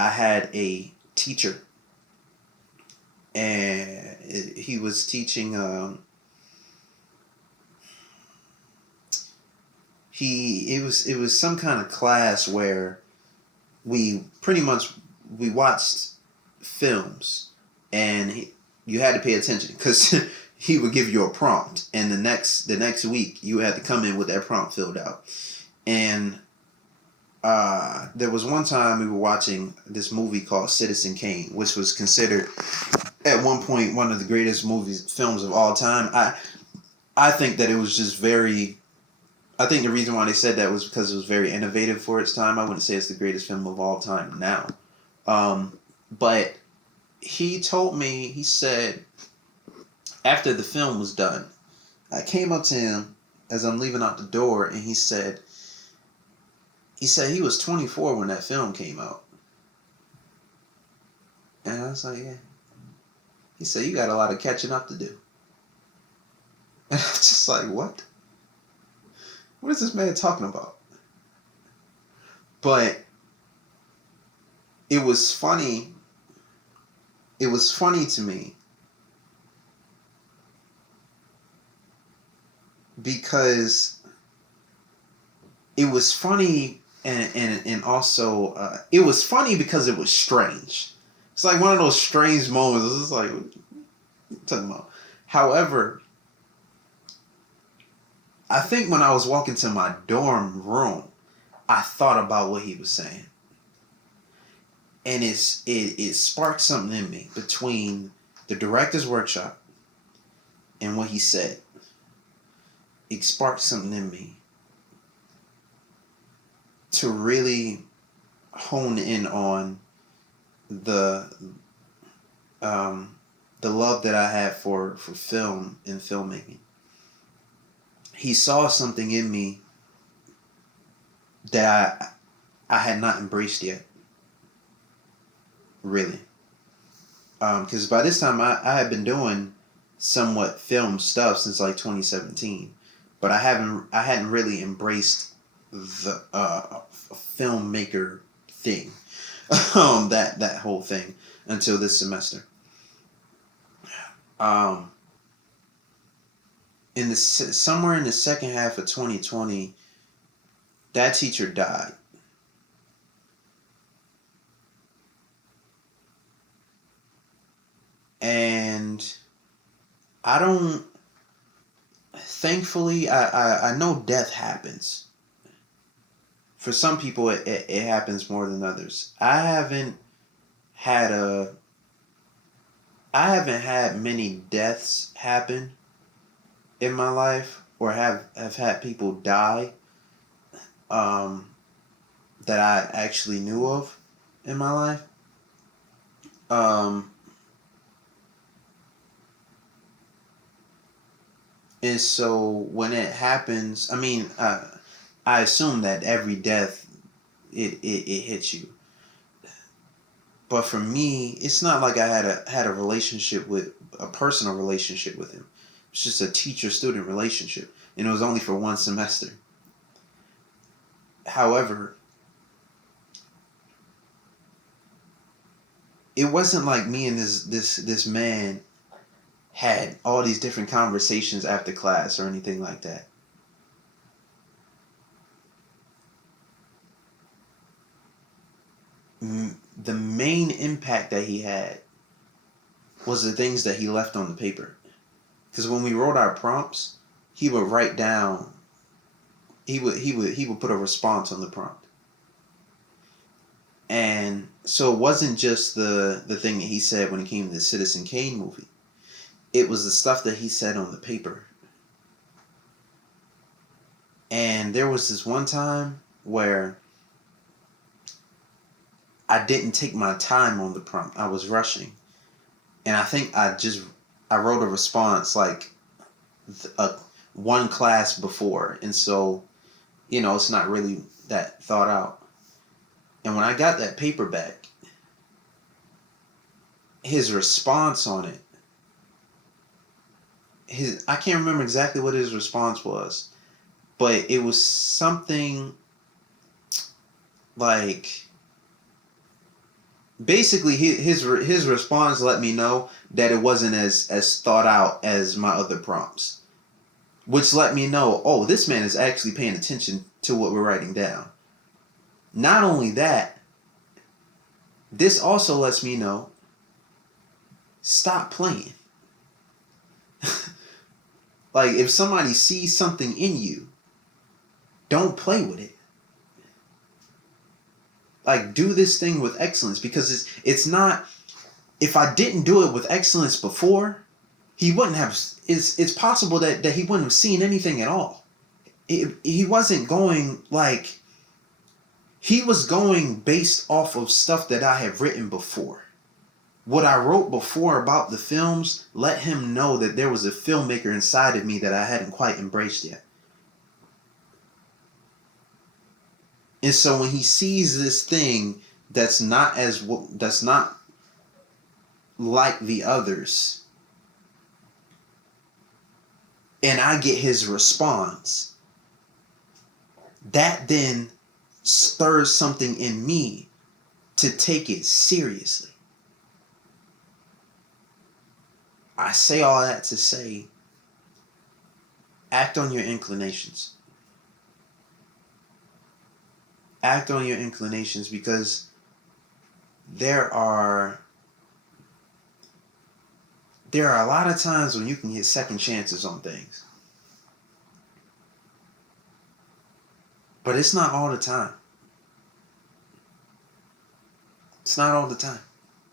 I had a teacher, and he was teaching. It was some kind of class where we pretty much we watched films, and you had to pay attention because he would give you a prompt, and the next week you had to come in with that prompt filled out. And there was one time we were watching this movie called Citizen Kane, which was considered at one point one of the greatest films of all time. I think that it was just very. I think the reason why they said that was because it was very innovative for its time. I wouldn't say it's the greatest film of all time now, but he told me, he said, after the film was done, I came up to him as I'm leaving out the door, and he said he was 24 when that film came out. And I was like, yeah. He said, you got a lot of catching up to do. And I was just like, what? What is this man talking about? But it was funny. It was funny to me because it was funny, and also it was funny because it was strange. It's like one of those strange moments. It's just like, what are you talking about? However, I think when I was walking to my dorm room, I thought about what he was saying, and it sparked something in me between the director's workshop and what he said. It sparked something in me to really hone in on the love that I have for film and filmmaking. He saw something in me that I had not embraced yet, really. Because by this time I had been doing somewhat film stuff since like 2017, but I hadn't really embraced the filmmaker thing, that whole thing until this semester. Somewhere in the second half of 2020, that teacher died. And I don't, thankfully, I know death happens. For some people, it happens more than others. I haven't had many deaths happen in my life, or have had people die that I actually knew of in my life. And so when it happens, I mean, I assume that every death, it hits you. But for me, it's not like I had a relationship with a personal relationship with him. It's just a teacher-student relationship, and it was only for one semester. However, it wasn't like me and this man had all these different conversations after class or anything like that. The main impact that he had was the things that he left on the paper. Because when we wrote our prompts, he would write down. He would put a response on the prompt. And so it wasn't just the thing that he said when it came to the Citizen Kane movie. It was the stuff that he said on the paper. And there was this one time where I didn't take my time on the prompt. I was rushing. And I think I wrote a response like one class before. And so, it's not really that thought out. And when I got that paper back, his response on it, I can't remember exactly what his response was, but it was something like, basically his response let me know that it wasn't as thought out as my other prompts, which let me know, oh, this man is actually paying attention to what we're writing down. Not only that, this also lets me know, stop playing. Like, if somebody sees something in you, don't play with it. Like, do this thing with excellence, because it's not, if I didn't do it with excellence before, he wouldn't have, it's possible that he wouldn't have seen anything at all. He wasn't going, like, he was going based off of stuff that I have written before. What I wrote before about the films let him know that there was a filmmaker inside of me that I hadn't quite embraced yet. And so when he sees this thing that's not like the others, and I get his response, that then stirs something in me to take it seriously. I say all that to say, act on your inclinations. Act on your inclinations, because there are a lot of times when you can get second chances on things. But it's not all the time. It's not all the time.